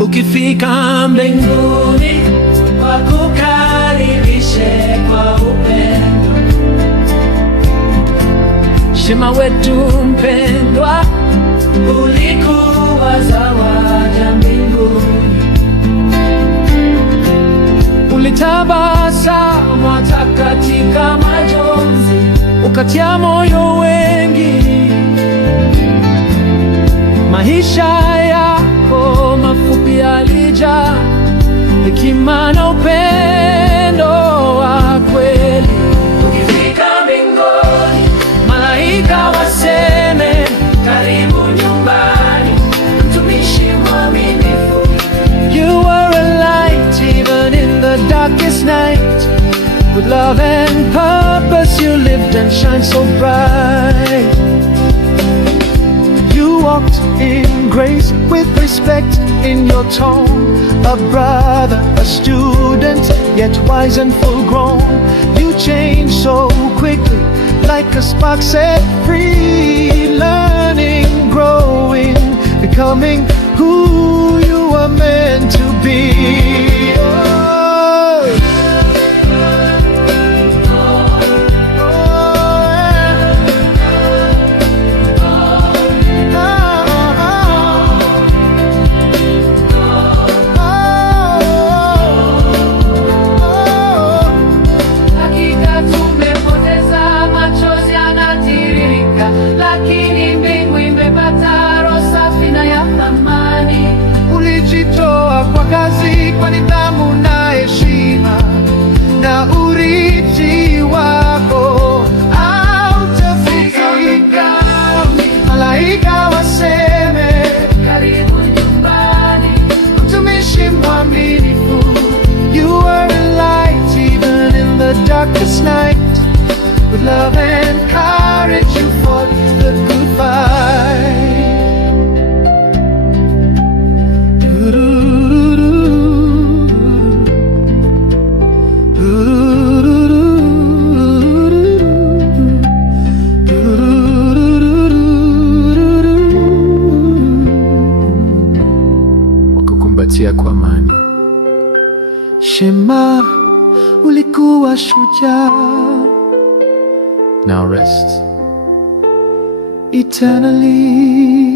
Ukifika mbinguni wakukaribishe kwa upendo. Shema wetu mpendwa, ulikuwa zawadi ya mbinguni. Ulitabasamu hata katika majonzi, ukatia moyo wengi. Maisha yako mafupi yalijaa hekima na upendo wa kweli. Ukifika mbinguni, malaika waseme, karibu nyumbani, mtumishi mwaminifu. You were a light even in the darkest night. With love and purpose you lived and shined so bright. You walked in grace with respect in your tone. A brother, a student, yet wise and full grown. You changed so quickly, like a spark set free. Learning, growing, becoming who you were meant to be. Kazi kwa nidhamu na heshima, na urithi wako hautafika. Malaika waseme, karibu nyumbani, mtumishi mwaminifu. You were a light even in the darkest night. With love and courage you fought the good fight. Kwa amani. Shema, ulikuwa shujaa. Now rest eternally.